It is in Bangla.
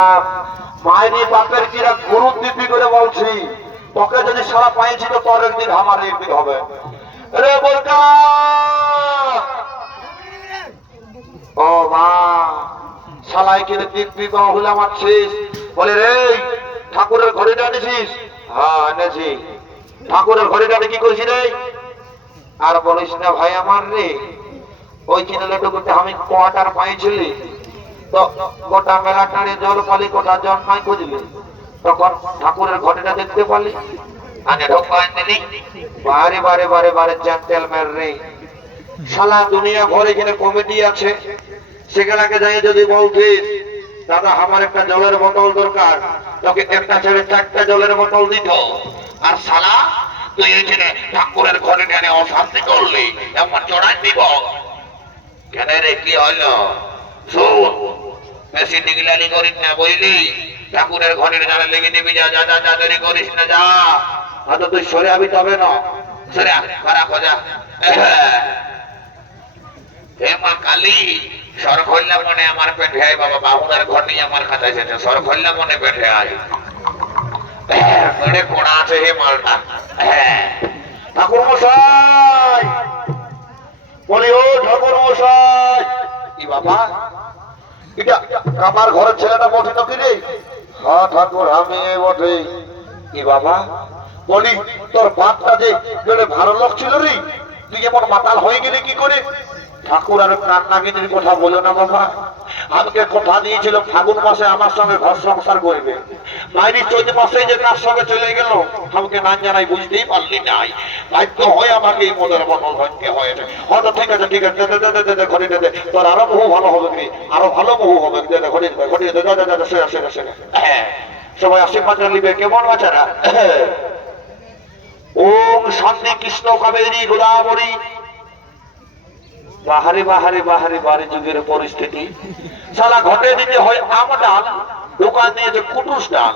মায়েরই বাপের কিরা গুরু দিবি করে বলছি, তোকে যদি সারা পাইছি তো তোর একদিন আমার একদিন হবে রে বোরকা। ও মা শালাই কিনে দিব্যি বাহুলা মারছিস, বলে রে ঠাকুরের ঘড়িটা এনেছিস? হ্যাঁ এনেছি। ঠাকুরের ঘড়িটা কি করেছি রে? আর বলিস না ভাই আমার রে, ওই চিনেলেটুকুতে আমি কোয়াটার পাইছিলি তো গোটা মেলা টাড়ে জল পালি, গোটা জল নাই খুঁজলি, তখন ঠাকুরের ঘটিটা দেখতে পালি আনে ঢোকায় দিলি। বারে বারে বারে বারে জেন্টেলম্যান রে, সারা দুনিয়া ভরে এখানে কমিটি আছে, সেখানে যাই যদি বলতিস দাদা আমার একটা জলের বোতল দরকার, তোকে একটা ছেড়ে চারটা জলের বোতল দিত। আর শালা তুই এখানে ঠাকুরের ঘরে টেনে অশান্তি করলি, এমন জড়াই দিব কেন রে? কি হইলো? শোন, বেশি নিগলানি করিস না বুঝলি, ঠাকুরের ঘরের জানা লেগে দিবি, যা যা যা দেরি করিস না, যা। হয়তো তুই সরে আবি তবে না, সরে খারাপ হয়ে যা। হে মা কালী, সর খোল্লা মনে আমার পেটে আয় বাবা, বাবুদার ঘর নিয়ে আমার খাতায় এসেছে, সর খোল্লা মনে পেটে আয়। পেটে কোড়া আছে হে মালটা। ঠাকুর মশাই বলি, ও ঠাকুর মশাই। কি বাবা, এটা আমার ঘরের ছেলেটা বটে নাকি রে? হ্যাঁ ঠাকুর আমি বটে। কি বাবা, বলি তোর বাপটা যে ভালো লোক ছিল রে, তুই এমন মাতাল হয়ে গেলি কি করে? ঠাকুর আর কান্নাগিনীর কথা বলো না বাবা, আমাকে কথা দিয়েছিল ফাগুন মাসে আমার সঙ্গে ঘর সংসার করবে, মাইরি চৈত মাসে যে কার সঙ্গে চলে গেল আমাকে না জানাই বুঝতেই পারলি নাই, দায়িত্ব হয় আমাকে এই মদের বদল ভাঙতে হয়েছে। হয়তো ঠিক আছে ঠিক আছে, ঘটি দে, তোর আরো বহু ভালো হবে কি, আরো ভালো বহু হবে, ঘটি হ্যাঁ সবাই আশীর্বাদ নিবে। কেমন বাচ্চারা? ওম শান্তি কৃষ্ণ কাবেরী গোদাবরী। বাহারে বাহারে বাহারে বারে যুগের পরিস্থিতি, সালা ঘটে দিতে হয় আম ডাল, দোকান দিয়েছে কুটুস ডাল।